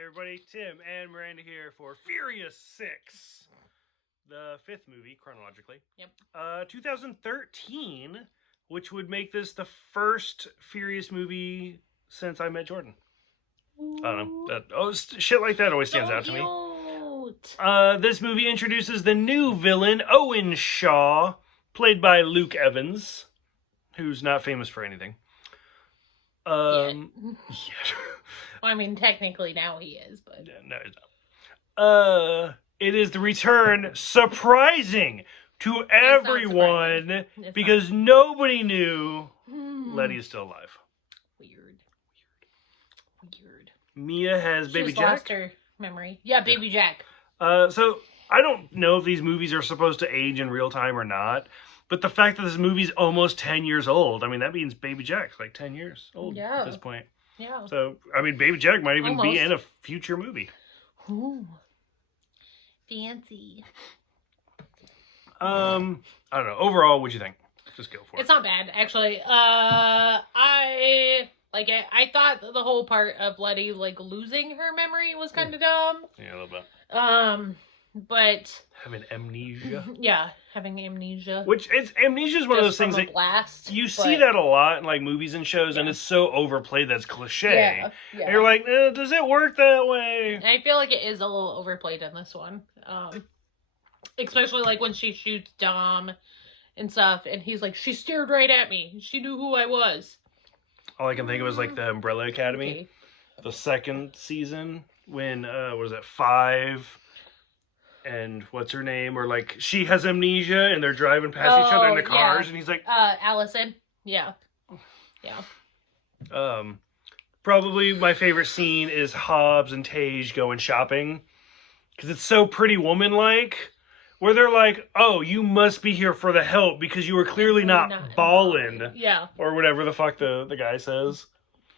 Everybody, Tim and Miranda here for Furious 6, the fifth movie, chronologically. Yep. 2013, which would make this the first Furious movie since I Met Jordan. I don't know. Shit like that always stands out to me. This movie introduces the new villain, Owen Shaw, played by Luke Evans, who's not famous for anything. Yet. Well, I mean, technically now he is, but no, he's not. It is the return, surprising to everyone, because nobody knew Letty is still alive. Weird. Mia has She Baby just Jack. lost her memory. Yeah, Baby Jack. So I don't know if these movies are supposed to age in real time or not, but the fact that this movie's almost 10 years old, I mean, that means Baby Jack's like 10 years old at this point. Yeah. So, I mean, Baby Jack might even be in a future movie. Ooh. Fancy. I don't know. Overall, what'd you think? Just go for it. It's not bad, actually. I thought the whole part of Letty, losing her memory was kind of dumb. Yeah, a little bit. But having amnesia. Yeah, having amnesia. Amnesia is one of those things that you see that a lot in movies and shows, and it's so overplayed that it's cliche. Yeah. And you're like, does it work that way? I feel like it is a little overplayed in this one. Especially when she shoots Dom and stuff, and he's like, she stared right at me. She knew who I was. All I can think of is the Umbrella Academy, the second season when was it 5? And what's her name? Or she has amnesia and they're driving past each other in the cars, and he's like, Allison. Yeah. Probably my favorite scene is Hobbs and Tage going shopping, because it's so Pretty Woman-like, where they're like, oh, you must be here for the help because you were clearly not ballin'. Yeah. Or whatever the fuck the guy says.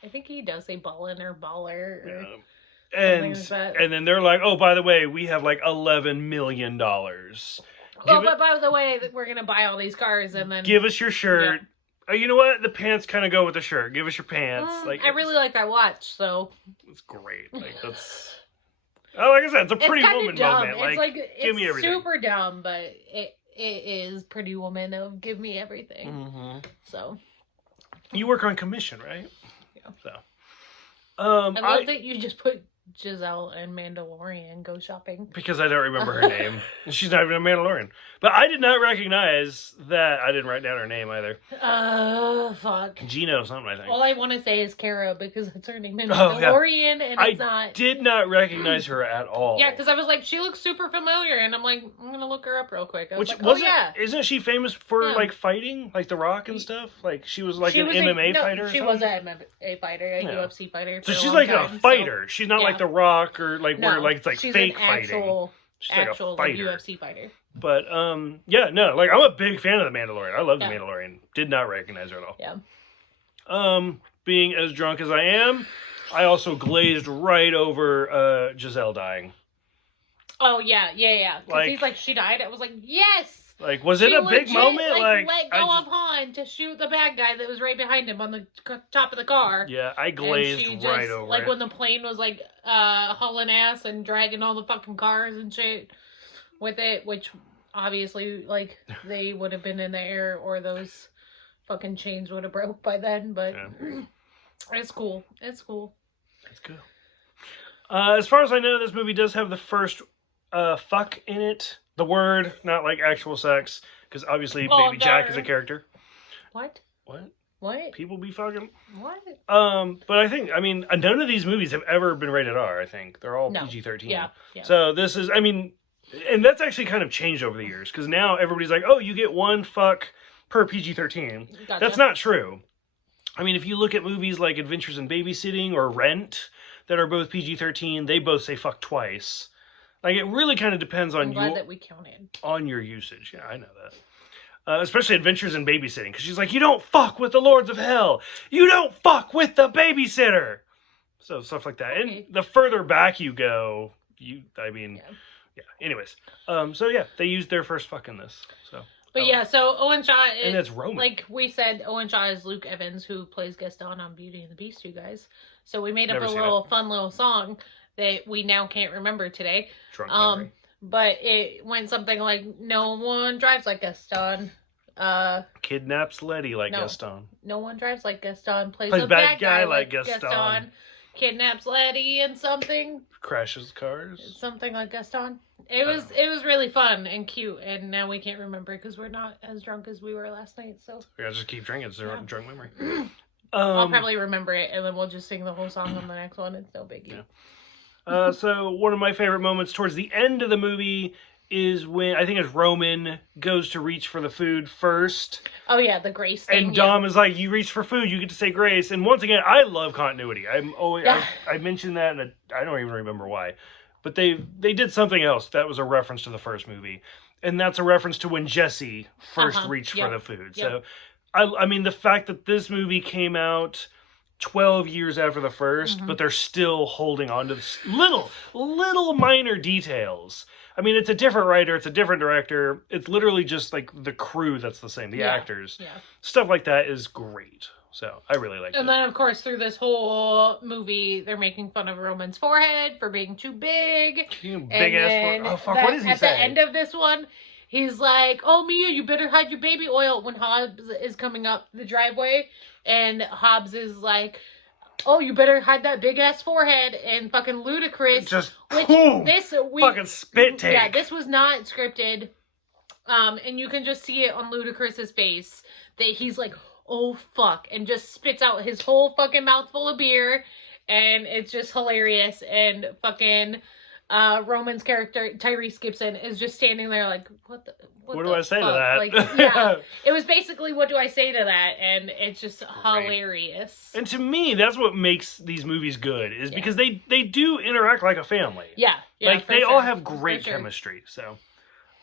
I think he does say ballin' or baller. Or and then they're like, oh, by the way, we have $11 million. But by the way, we're going to buy all these cars and then... Give us your shirt. Yeah. You know what? The pants kind of go with the shirt. Give us your pants. I really like that watch, so... It's great. That's... like I said, it's a Pretty Woman moment. Give me everything. It's super dumb, but it is Pretty Woman of give me everything. Mm-hmm. So... You work on commission, right? Yeah. So... I love that you just put Giselle and Mandalorian go shopping. Because I don't remember her name. She's not even a Mandalorian. But I did not recognize that. I didn't write down her name either. Fuck. Gino something, I think. All I want to say is Kara because it's her name in Mandalorian and it's not. I did not recognize her at all. Yeah, because I was like, she looks super familiar. And I'm like, I'm going to look her up real quick. I was Isn't she famous for fighting? Like The Rock and stuff? She was an MMA fighter or something? She was an MMA fighter, a UFC fighter. So she's a fighter. She's not like The Rock or where it's fake fighting. She's actual a fighter. UFC fighter. But I'm a big fan of The Mandalorian. I love The Mandalorian. Did not recognize her at all. Yeah. Being as drunk as I am, I also glazed right over Giselle dying. Oh yeah. Because he's like, she died. I was like, yes. Was it a big moment? Let go of Han to shoot the bad guy that was right behind him on the top of the car. Yeah, I glazed right over it. When the plane was hauling ass and dragging all the fucking cars and shit with it, which obviously they would have been in the air or those fucking chains would have broke by then. But it's cool. It's cool. As far as I know, this movie does have the first fuck in it. The word, not actual sex, because obviously Baby Jack is a character. What? What? People be fucking. What? But I think, none of these movies have ever been rated R. I think they're all PG-13. Yeah. So this is, and that's actually kind of changed over the years, because now everybody's like, oh, you get one fuck per PG-13. Gotcha. That's not true. If you look at movies like Adventures in Babysitting or Rent that are both PG-13, they both say fuck twice. It really kind of depends on that we counted. On your usage. Yeah, I know that. Especially Adventures in Babysitting, because she's like, you don't fuck with the Lords of Hell. You don't fuck with the babysitter. So stuff like that. Okay. And the further back you go, Anyways, they used their first fuck in this. So. But so Owen Shaw is, and it's Roman. Like we said, Owen Shaw is Luke Evans, who plays Gaston on Beauty and the Beast, you guys. So we made up fun little song that we now can't remember today. Drunk memory. But it went something like, no one drives like Gaston. Kidnaps Letty like Gaston. No one drives like Gaston. Plays a bad guy like Gaston. Kidnaps Letty and something. Crashes cars. Something like Gaston. It was really fun and cute, and now we can't remember because we're not as drunk as we were last night. So we gotta just keep drinking. It's a drunk memory. I'll probably remember it, and then we'll just sing the whole song on the next one. It's no biggie. Yeah. So one of my favorite moments towards the end of the movie is when I think it's Roman goes to reach for the food first. Oh yeah, the grace thing. And Dom is like, "You reach for food, you get to say grace." And once again, I love continuity. I mentioned that, and I don't even remember why, but they did something else that was a reference to the first movie, and that's a reference to when Jesse first reached for the food. So, I mean, the fact that this movie came out 12 years after the first, but they're still holding on to this little minor details. I mean, it's a different writer, it's a different director. It's literally just like the crew that's the same, the actors. Yeah. Stuff like that is great. So I really like it. And then, of course, through this whole movie, they're making fun of Roman's forehead for being too big. Big ass forehead. Oh, fuck, what does he say? At the end of this one, he's like, "Oh, Mia, you better hide your baby oil," when Hobbs is coming up the driveway. And Hobbs is like, "Oh, you better hide that big ass forehead," and fucking Ludacris. Just fucking spit take. Yeah, this was not scripted. And you can just see it on Ludacris's face that he's like, "Oh fuck," and just spits out his whole fucking mouthful of beer, and it's just hilarious. And fucking Roman's character Tyrese Gibson is just standing there like, what do I say to that? Like, yeah, it was basically, what do I say to that? And it's just hilarious. And to me, that's what makes these movies good, is because they do interact like a family. Yeah, like they all have great chemistry. So,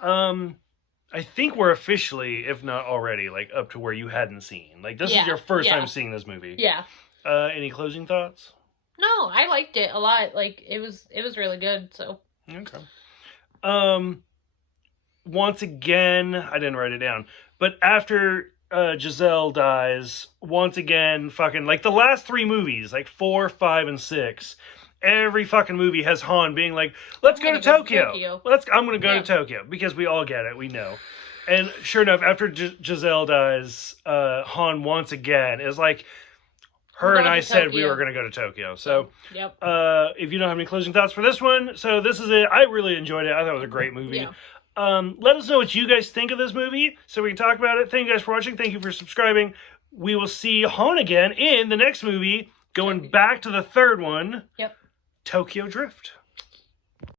I think we're officially, if not already, like up to where you hadn't seen. Like this is your first time seeing this movie. Yeah. Any closing thoughts? No, I liked it a lot. Like it was really good. So. Okay. Once again, I didn't write it down, but after Giselle dies, once again, fucking like the last three movies, like 4, 5, and 6. Every fucking movie has Han being like, "Let's go to Tokyo. I'm gonna go to Tokyo," because we all get it, we know. And sure enough, after Giselle dies, Han once again is like, her and I said we were gonna go to Tokyo. So, if you don't have any closing thoughts for this one, so this is it. I really enjoyed it. I thought it was a great movie. Yeah. Let us know what you guys think of this movie so we can talk about it. Thank you guys for watching. Thank you for subscribing. We will see Han again in the next movie, going back to the third one. Yep. Tokyo Drift.